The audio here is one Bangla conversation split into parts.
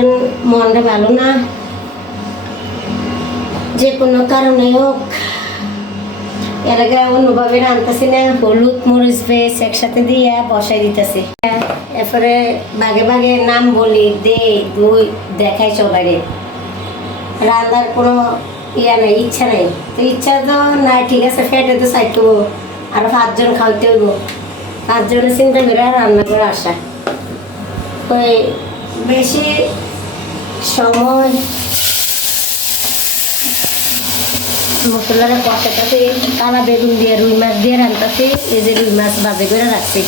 ধরেন মনটা ভালো না, যে কোনো কারণে হোক, এলাকায় অন্যভাবে রাঁধতেছি না, হলুদ মরিচ পেস্ট একসাথে দিয়ে বসাই দিতেছি। এরপরে বাগে বাগে নাম বলি, দে দুই দেখাই সবাই। রান্নার কোনো ইয়া নেই, ইচ্ছা নেই। তো ইচ্ছা তো নাই, ঠিক আছে, ফেটে তো চাইতে আর 5 জন খাওয়াইতে হইব। 5 জনের চিন্তা করে রান্না করে আসা। ওই বেশি সময় মশলাটা কষাটাতে কালা বেগুন দিয়ে রুই মাছ দিয়ে রান্তাছি। এই যে রুই মাছ বাজে করে রাখছি,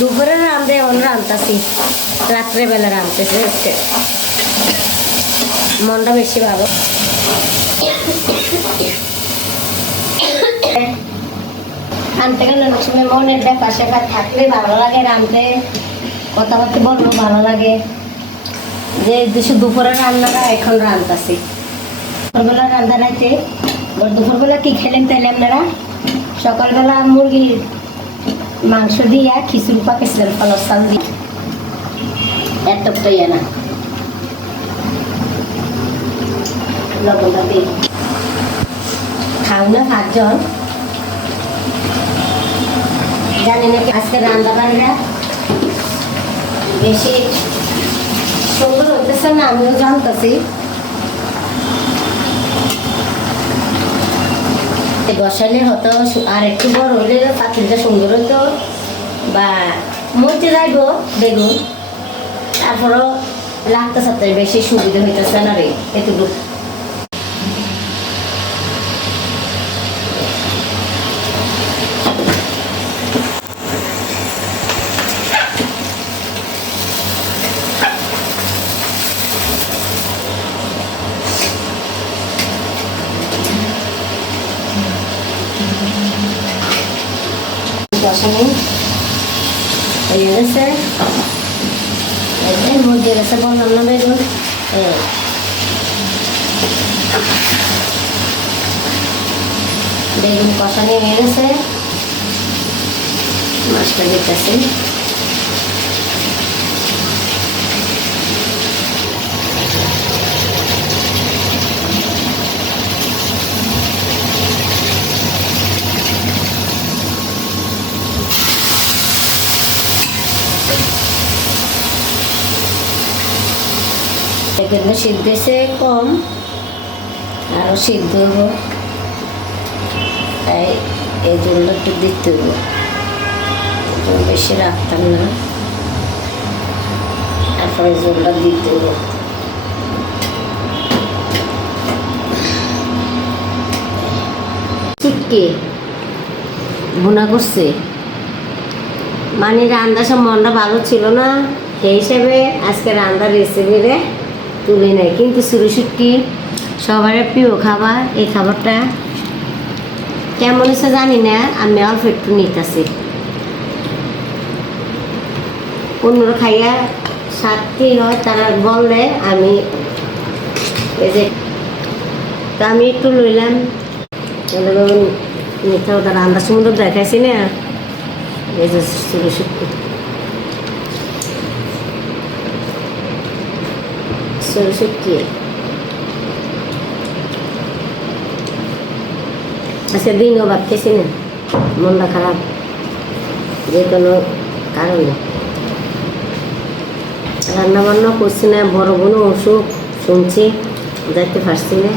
দুপুরে রান্ধে এখন রান্তাছি, রাত্রেবেলা রাঁধতেছি। হচ্ছে মনটা বেশি ভালো। আনতে গেলে অনেক সময় মনের ব্যাপার স্যাপার থাকলে ভালো লাগে রাঁধতে, কথাবার্তা বলবো ভালো লাগে। যে দুপুরে রান্নাটা এখন রাঁধতাছি, দুপুরবেলা রান্না রাইতে। দুপুরবেলা কি খেলেন তাইলে আপনারা? সকালবেলা মুরগির মাংস দিয়া খিচুড়ি পাকেছিলেন, ফলস চাল দিয়ে, এতটা ইয়ে না, লবণটা দিই। খাও না 5 জন, জানি না আজকে রান্না বান্না বেশি সুন্দর হতেছে না, আমিও জানতেছি। বসালে হতো আর একটু বড় হলে পাতিলটা সুন্দর হতো, বা মরতে যাইব বেগুন, তারপরও লাগতে সাথে বেশি সুবিধা হইতেছে না রে এটুকু। বসানি হয়ে গেছে, মধ্যে গেছে, বললাম না বেগুন। বেগুন কষানি হয়ে গেছে, মাছটা দিতেছি। এখানে সিদ্ধ হয়েছে কম, আরও সিদ্ধ হবো, তাই এই জলটা একটু দিতে হবো, বেশি রাখতাম না। তারপরে জলটা দিতে হবো। চিটকে ভুনা করছে, মানে রান্নার সব মনটা ভালো ছিল না, সেই হিসেবে আজকে রান্নার রেসিপিরে তুলে নেয়। কিন্তু সুরুশুটকি সবার প্রিয় খাবার, এই খাবারটা কেমন হচ্ছে জানি না, আমি অল্প একটু নিতেছি। অন্যরা খাইয়া স্বাদ কী হয় তারা বললে আমি এই যে আমি একটু লইলাম। মিঠা ওটা রান্নার সমুদ্র দেখাইছি না, এই যে সুরুশুটকি। সুরুশুটকি আজকে দিনও ভাত খেয়েছি না, মনটা খারাপ যে কোনো কারণে। রান্না বান্না করছি না, বড় বোনও অসুখ শুনছি, যাইতে পারছি না।